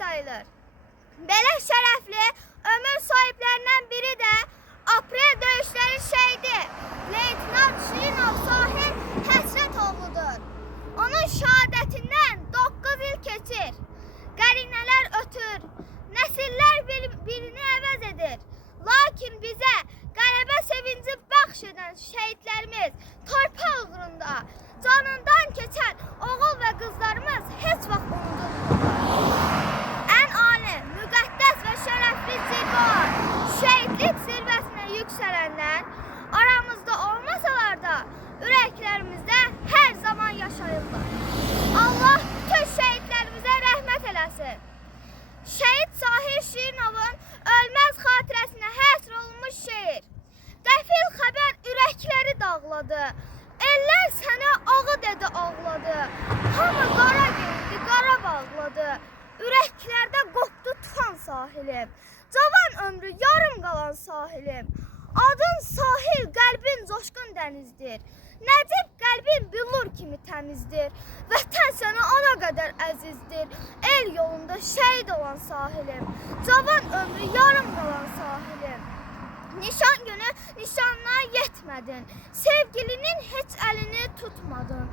sayılır. Belə şərəfli ömür sahiblərindən biri də Aprel döyüşləri şəhidi Leytenant Şirinov Sahil Həsrətoğludur. Onun şəhadətindən 9 il keçir. Qərinələr ötür, nəsillər birini əvəz edir. Lakin bizə qələbə sevinci bəxş edən şəhidlərimiz torpaq uğrunda canından keçən oğul və qızlarımız heç vaxt unudulmurlar. Ən ali, müqəddəs və şərəfli zirvə olan şəhidlik zirvəsinə yüksələnlər aramızda olmasalar da ürəklərimizdə hər zaman yaşayırlar. Allah bütün şəhidlərimizə rəhmət eləsin. Şəhid Sahil Şirinovun ölməz xatirəsinə həsr olunmuş şeir. Qəfil xəbər ürəkləri dağladı. Eller sənə ağı dedi ağladı. Hamı qara geydi, qara bağladı. Ürəklərdə qopdu tutan sahilim. Cavan ömrü yarım qalan sahilim. Adın sahil, qəlbin coşqun dənizdir. Nəcib qəlbin billur kimi təmizdir. Vətən sənə ana qədər əzizdir. El yolunda şəhid olan sahilim. Cavan ömrü yarım qalan sahilim. Nişan günü nişanına yetmədin. Sevgilinin heç əlini tutmadın.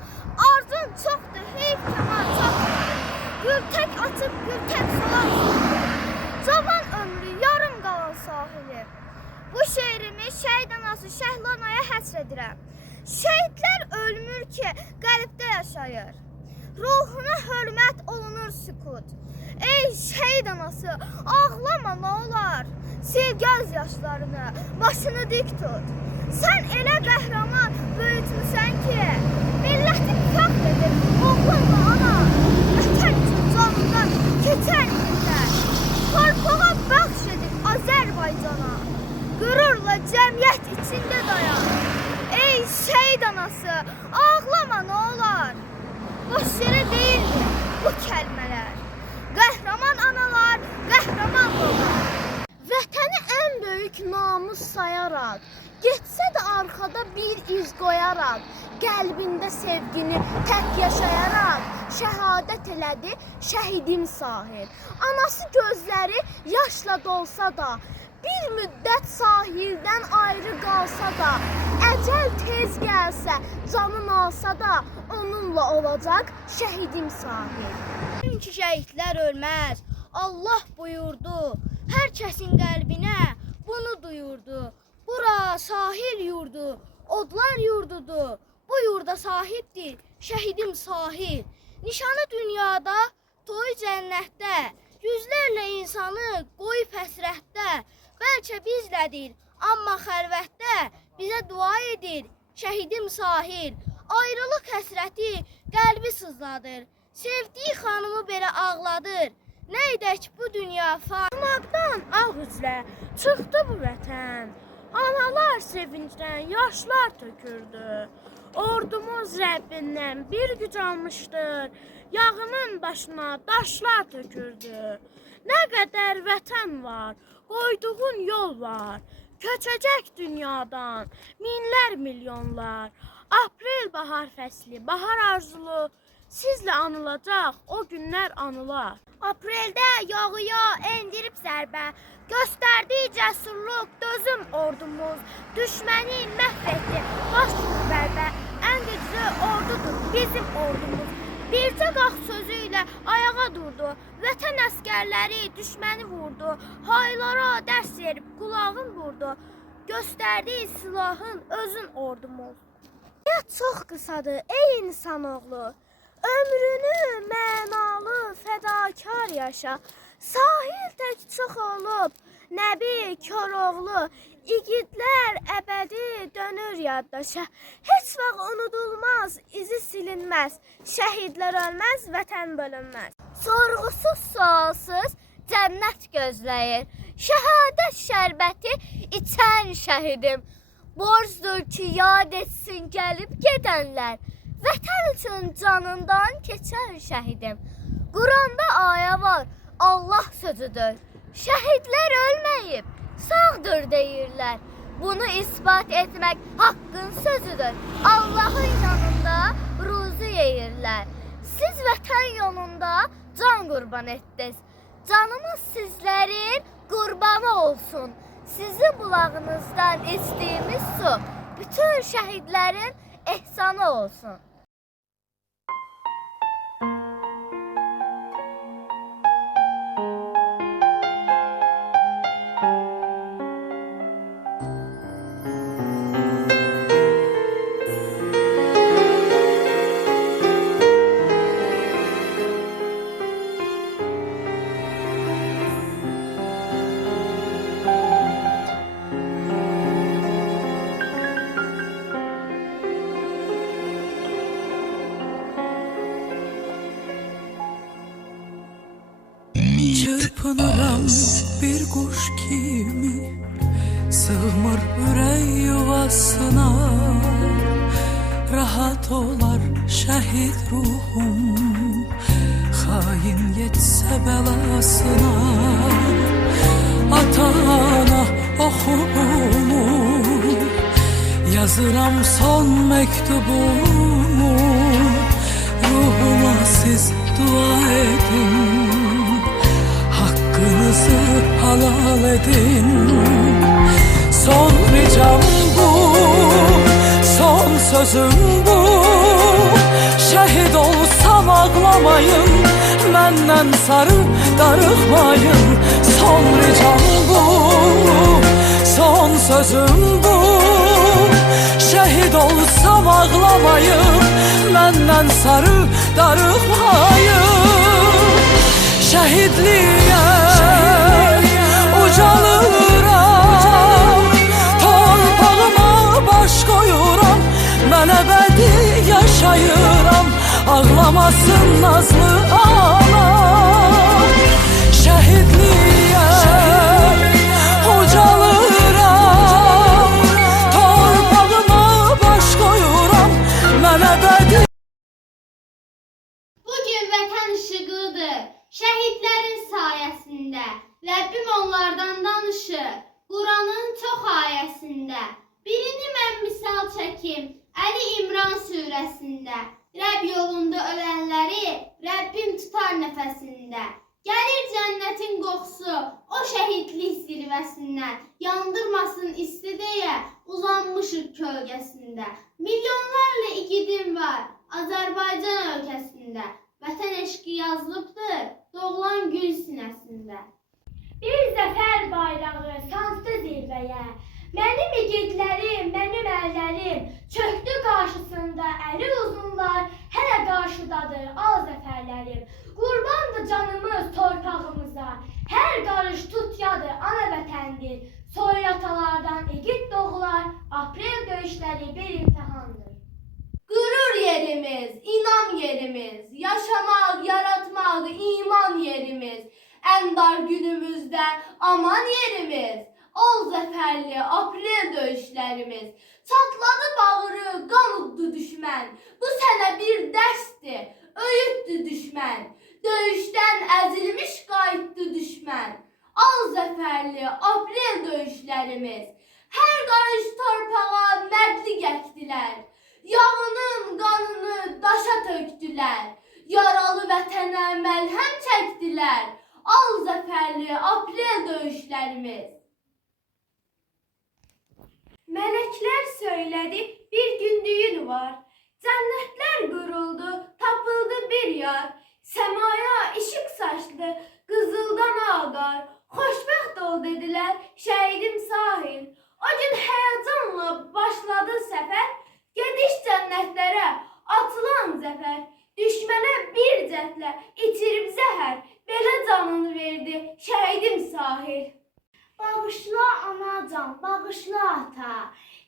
Arzun çoxdur, heyf kəmal çatmadın. Gültək açıb gültək solan sahilim. Cavan ömrü yarım qalan sahilim. Bu şeirimi şəhid anası Şəhlanaya həsr edirəm. Şəhidlər ölmür ki, qəlbdə yaşayır. Ruhuna hörmət olunur sükut. Ey şəhid anası, ağlama nə olar? Sil göz yaşlarını, başını dik tut. Sən elə qəhrəman böyütmüsən ki, millətin fəxr edir, oğlunla ana. Vətən üçün canından keçən illər, torpağa bəxş edir Azərbaycana. Qürurla cəmiyyət içində dayan. Ey şəhid anası, ağlama nə olar? Boş yerə deyildi bu kəlmələr. Qəhrəman analar, qəhrəman babalar. Vətəni ən böyük namus sayaraq, getsə də arxada bir iz qoyaraq, qəlbində sevgini tək yaşayaraq, şəhadət elədi şəhidim Sahil. Anası gözləri yaşla dolsa da, bir müddət sahildən ayrı qalsa da, əcəl tez gəlsə, canın alsa da, onunla olacaq şəhidim Sahil. Çünki şəhidlər ölməz, Allah buyurdu, hər kəsin qəlbinə bunu duyurdu. Bura sahil yurdu, odlar yurdudur, bu yurda sahibdir şəhidim Sahil. Nişanı dünyada, toy cənnətdə, yüzlərlə insanı qoyub həsrətdə, bəlkə bizlədir, amma xəlvətdə bizə dua edir şəhidim Sahil. Ayrılıq həsrəti qəlbi sızladır, sevdiyi xanımı belə ağladır. Nə edək bu dünya farmaqdan ağ üzlə çıxdı bu vətən. Analar sevincdən yaşlar tökürdü. Ordumuz Rəbbindən bir güc almışdır. Yağının başına daşlar tökürdü. Nə qədər vətən var, qoyduğun yol var. Köçəcək dünyadan minlər milyonlar. Aprel bahar fəsli, bahar arzulu, sizlə anılacaq o günlər anılar. Apreldə yağıya endirib zərbə, göstərdi cəsurluq dözüm ordumuz. Düşməni məhv etdi, baş bərbə, ən güclü ordudur bizim ordumuz. Bircə qalx sözü ilə ayağa durdu, vətən əskərləri düşməni vurdu. Haylara dərs verib qulağın vurdu, göstərdi silahın özün ordumuz. Həyat çox qısadır ey insanoğlu, ömrünü mənalı fədakar yaşa. Sahil tək çox olub, Nəbi Koroğlu, igidlər əbədi dönür yaddaşa. Heç vaxt unudulmaz, izi silinməz, şəhidlər ölməz, vətən bölünməz. Sorğusuz, sualsız cənnət gözləyir, şəhadət şərbəti içən şəhidim. Borcdur ki, yad etsin gəlib gedənlər, vətən üçün canından keçən şəhidim. Quranda aya var, Allah sözüdür. Şəhidlər ölməyib, sağdır deyirlər. Bunu isbat etmək haqqın sözüdür. Allahın yanında ruzu yeyirlər. Siz vətən yolunda can qurban etdiniz. Canımız sizlerin qurbanı olsun. Sizin bulağınızdan içdiyimiz su bütün şəhidlərin ehsanı olsun. Çırpınıram bir kuş kimi, sığmır ürək yuvasına. Rahat olar şəhid ruhum, xain yetsə bəlasına. Ata-ana oxumu, yazıram son mektubumu. Ruhuma siz dua edin, hakkınızı halal edin. Son ricam bu, son sözüm bu. Şehit olsam ağlamayın, menden sarı darıxmayın. Son ricam bu, son sözüm bu. Şehit olsam ağlamayın, menden sarı darıxmayın. Şəhidliyə ucalıram, torpağıma baş qoyuram, mən əbədi yaşayıram, ağlamasın nazlı anam. Şəhidliyə ucalıram, torpağıma baş qoyuram, mən əbədi. Bugün vətən işığıdır. Şəhidlərin sayəsində Rəbbim onlardan danışır Quranın çox ayəsində. Birini mən misal çəkim Əli İmran surəsində. Rəbb yolunda ölənləri Rəbbim tutar nəfəsində. Gəlir cənnətin qoxusu o şəhidlik zirvəsindən. Yandırmasın isti deyə uzanmışıq kölgəsində. Milyonlarla igidim var Azərbaycan ölkəsində. Vətən eşqi yazılıbdır doğulan gül sinəsində. Bir zəfər bayrağı sancdı zirvəyə. Mənim igidlərim, mənim əllərim çöktü qarşısında əli uzunlar. Hələ qarşıdadır al zəfərlərim. Qurbandır canımız torpağımıza. Hər qarış tutyadır ana vətəndir. Soyur atalardan igid doğular. Aprel döyüşləri bir imtihandır. Qürur yerimiz, inam yerimiz, yaşamaq, yaratmaq, iman yerimiz. Ən dar günümüzdə aman yerimiz, ol zəfərli aprel döyüşlərimiz. Çatladı bağrı, qan uddu düşmən, bu sənə bir dərsdir, öyüddü düşmən. Döyüşdən əzilmiş qayıtdı düşmən, al zəfərli aprel döyüşlərimiz. Hər qarış torpağa mərdlik əkdilər, yağının qanını daşa tökdülər, yaralı vətənə məlhəm çəkdilər, al zəfərli aprel döyüşlərimiz. Mələklər söylədi bir gün düyün var. Cənnətlər quruldu, tapıldı bir yar. Səmaya işıq saçdı, qızıldan ağar. Xoşbəxt ol dedilər şəhidim Sahil. O gün həyəcanla başladı səfər. Gediş cənnətlərə atılan zəfər. Düşmənə bir cəhdlə itirib zəhər. Belə canını verdi şəhidim Sahil. Bağışla anacan, bağışla ata.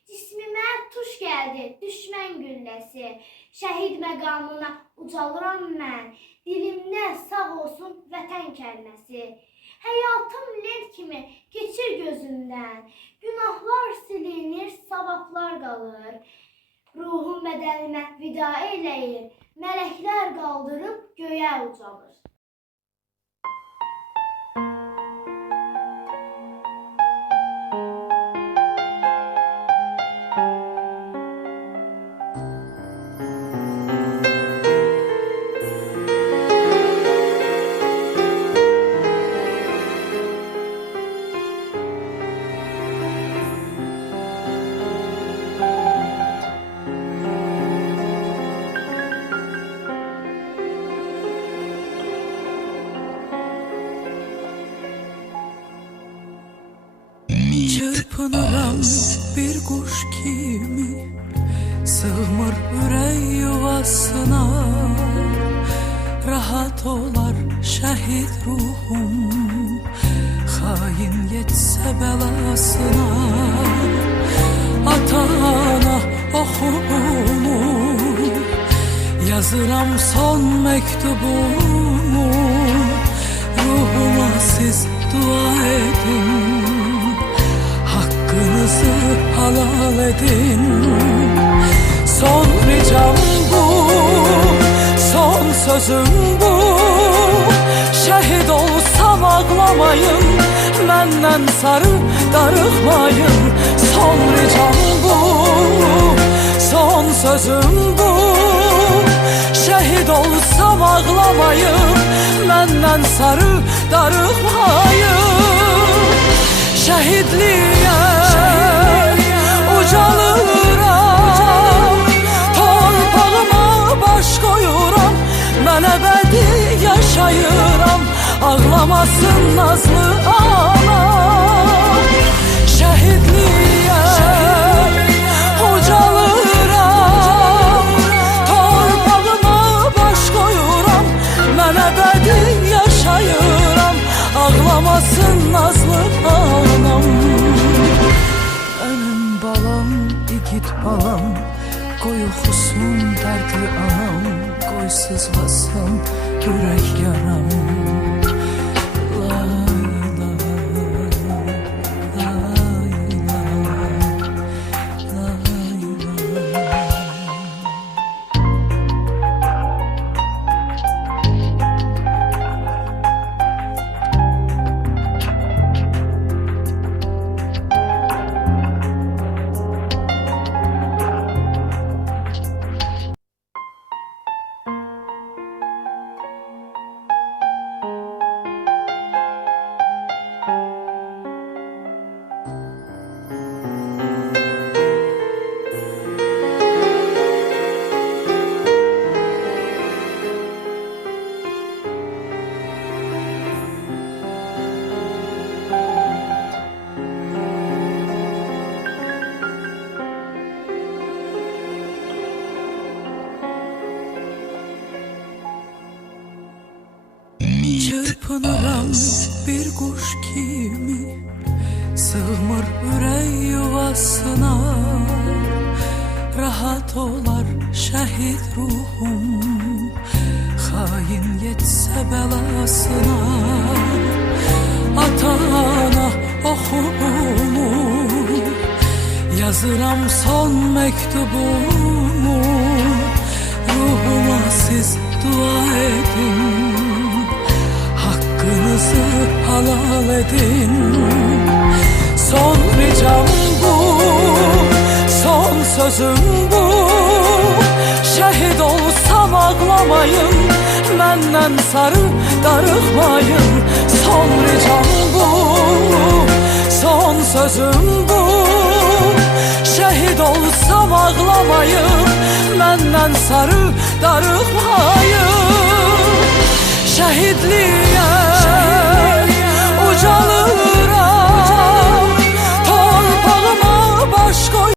Cismimə tuş gəldi düşmən gülləsi. Şəhid məqamına ucalıram mən. Dilimdə sağ olsun vətən kəlməsi. Həyatım lent kimi keçir gözümdən. Günahlar silinir, savablar qalır. Ruhum bədənimə vida eləyir. Mələklər qaldırıb göyə ucalır. Çırpınıram bir kuş kimi, sığmır ürək yuvasına. Rahat olar şəhid ruhum, xain yetsə bəlasına. Ata-ana oxumu, yazıram son mektubumu. Ruhuma siz dua edin, hakkınızı halal edin. Son ricam bu, son sözüm bu. Şehit olsam ağlamayın, menden sarı darıxmayın. Son ricam bu, son sözüm bu. Şehit olsam ağlamayın, menden sarı darıxmayın. Şehitliğe ucalıram, torpağıma baş koyuram. Mən əbədi yaşayıram, ağlamasın nazlı anam. Şehitliğe ucalıram, torpağıma baş koyuram. Mən əbədi yaşayıram, ağlamasın nazlı anam. Benim balam, igid balam, koy oxusun dərdli anam. Koy sızlasın yürək yaram. Çırpınıram bir kuş kimi, sığmır ürək yuvasına. Rahat olar şəhid ruhum, xain yetsə bəlasına. Ata-ana oxumu, yazıram son mektubumu. Ruhuma siz dua edin, hakkınızı halal edin. Son ricam bu, son sözüm bu. Şehit olsam ağlamayın, menden sarı darıxmayın. Son ricam bu, son sözüm bu. Şehit olsam ağlamayın, menden sarı darıxmayın. Şehitliğe